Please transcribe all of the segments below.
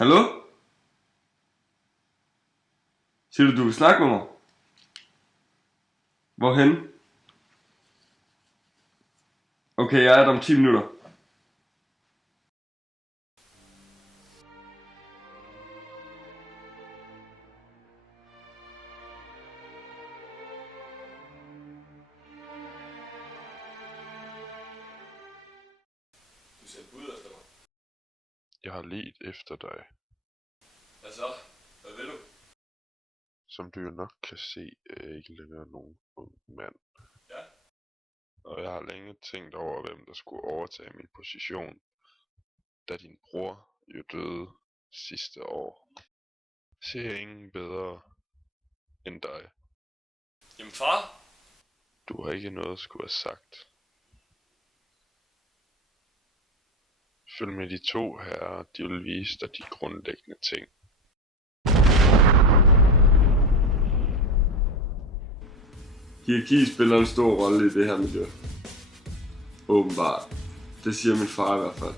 Hallo? Siger du vil snakke med mig? Hvorhen? Okay, jeg er der om 10 minutter. Du sendte bud efter mig. Jeg har ledt efter dig. Hvad så? Hvad vil du? Som du jo nok kan se, er jeg ikke længere nogen ung mand. Ja. Og jeg har længe tænkt over, hvem der skulle overtage min position, da din bror jo døde sidste år. Ser jeg ingen bedre end dig. Jamen far? Du har ikke noget at skulle have sagt. Følg med de to herrer, de vil vise dig de grundlæggende ting. Hierarki spiller en stor rolle i det her miljø. Åbenbart. Det siger min far i hvert fald.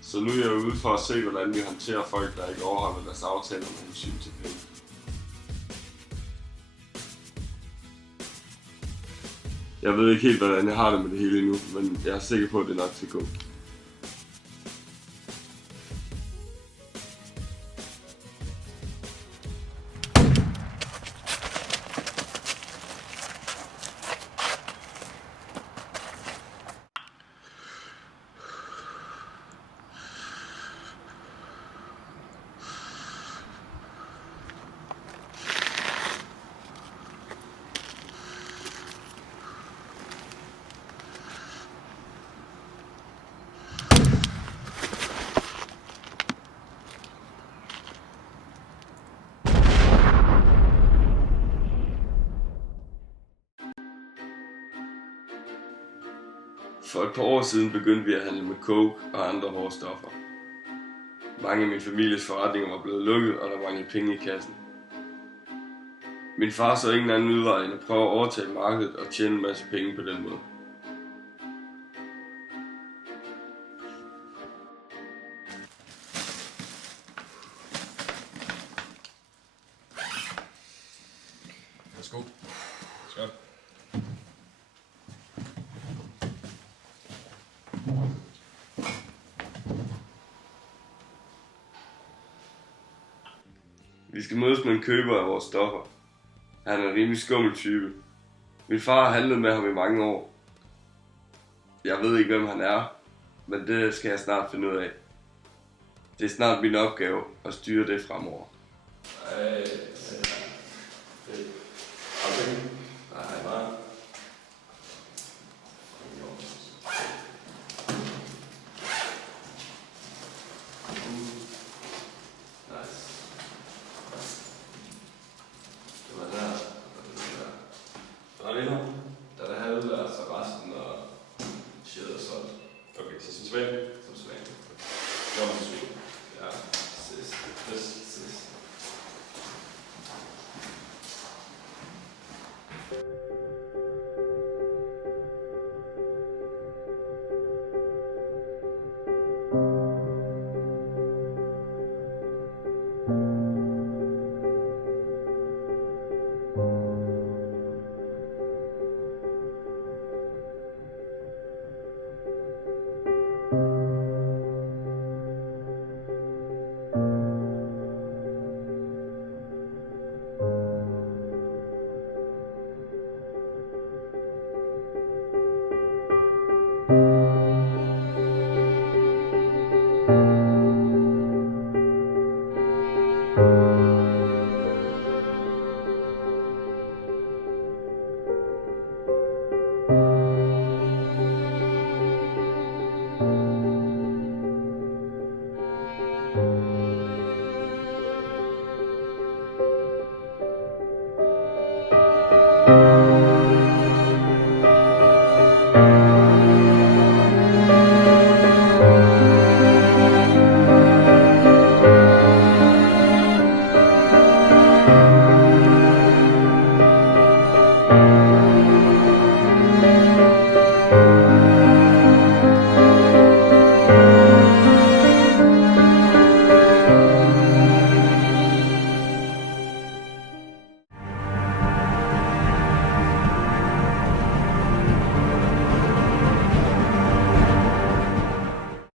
Så nu er jeg ude for at se, hvordan vi håndterer folk, der ikke overholder deres aftaler med hensyn til penge. Jeg ved ikke helt, hvordan jeg har det med det hele endnu, men jeg er sikker på, at det er nok til at gå. For et par år siden begyndte vi at handle med coke og andre hårde stoffer. Mange af min families forretninger var blevet lukket, og der manglede penge i kassen. Min far så ingen anden udvej end at prøve at overtage markedet og tjene en masse penge på den måde. Værsgo. Skål. Vi skal mødes med en køber af vores stoffer. Han er en rimelig skummel type. Min far har handlet med ham i mange år. Jeg ved ikke, hvem han er, men det skal jeg snart finde ud af. Det er snart min opgave at styre det fremover. Ej.